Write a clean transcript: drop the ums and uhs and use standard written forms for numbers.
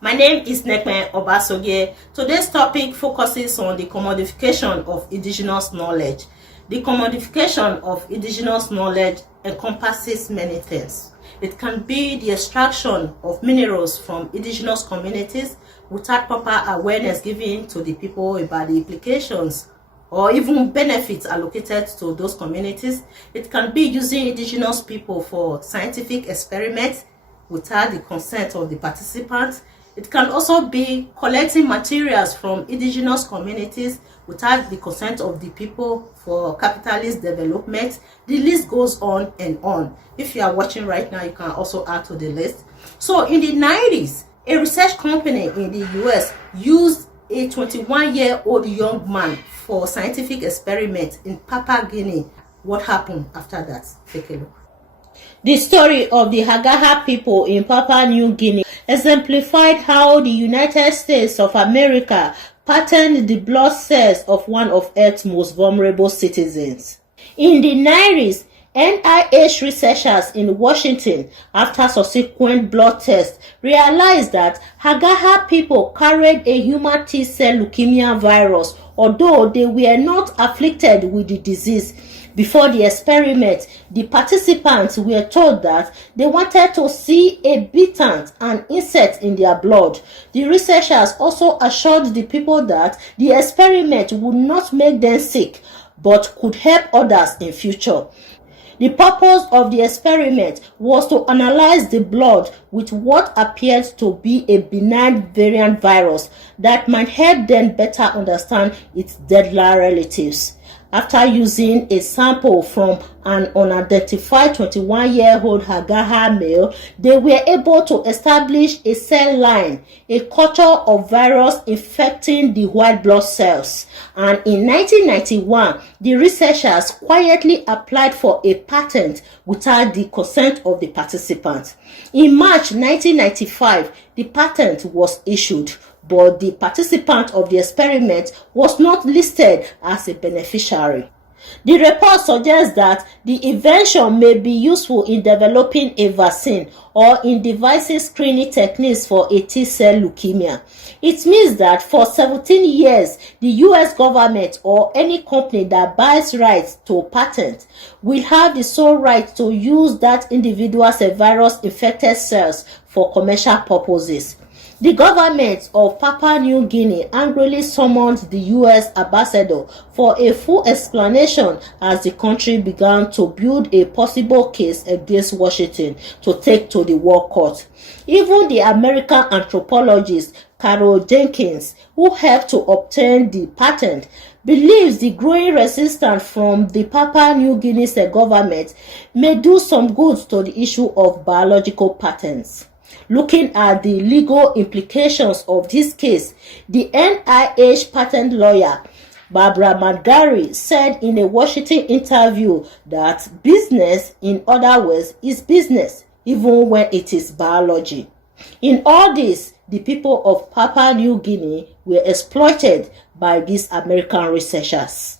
My name is Nekpen Obasogie. Today's topic focuses on the commodification of indigenous knowledge. The commodification of indigenous knowledge encompasses many things. It can be the extraction of minerals from indigenous communities without proper awareness given to the people about the implications or even benefits allocated to those communities. It can be using indigenous people for scientific experiments without the consent of the participants. It can also be collecting materials from indigenous communities without the consent of the people for capitalist development. The list goes on and on. If you are watching right now, you can also add to the list. So in the 90s, a research company in the US used a 21-year-old young man for scientific experiments in Papua Guinea. What happened after that? Take a look. The story of the Hagaha people in Papua New Guinea exemplified how the United States of America patterned the blood cells of one of Earth's most vulnerable citizens. In the 90s, NIH researchers in Washington, after subsequent blood tests, realized that Hagaha people carried a human T-cell leukemia virus, although they were not afflicted with the disease. Before the experiment, the participants were told that they wanted to see a beetle, an insect, in their blood. The researchers also assured the people that the experiment would not make them sick, but could help others in future. The purpose of the experiment was to analyze the blood with what appeared to be a benign variant virus that might help them better understand its deadly relatives. After using a sample from an unidentified 21-year-old Hagaha male, they were able to establish a cell line, a culture of virus infecting the white blood cells. And in 1991, the researchers quietly applied for a patent without the consent of the participants. In March 1995, the patent was issued, but the participant of the experiment was not listed as a beneficiary. The report suggests that the invention may be useful in developing a vaccine or in devising screening techniques for a T-cell leukemia. It means that for 17 years, the US government or any company that buys rights to a patent will have the sole right to use that individual's virus-infected cells for commercial purposes. The government of Papua New Guinea angrily summoned the US ambassador for a full explanation as the country began to build a possible case against Washington to take to the World Court. Even the American anthropologist Carol Jenkins, who helped to obtain the patent, believes the growing resistance from the Papua New Guinea's government may do some good to the issue of biological patents. Looking at the legal implications of this case, the NIH patent lawyer Barbara McGarry said in a Washington interview that business, in other words, is business, even when it is biology. In all this, the people of Papua New Guinea were exploited by these American researchers.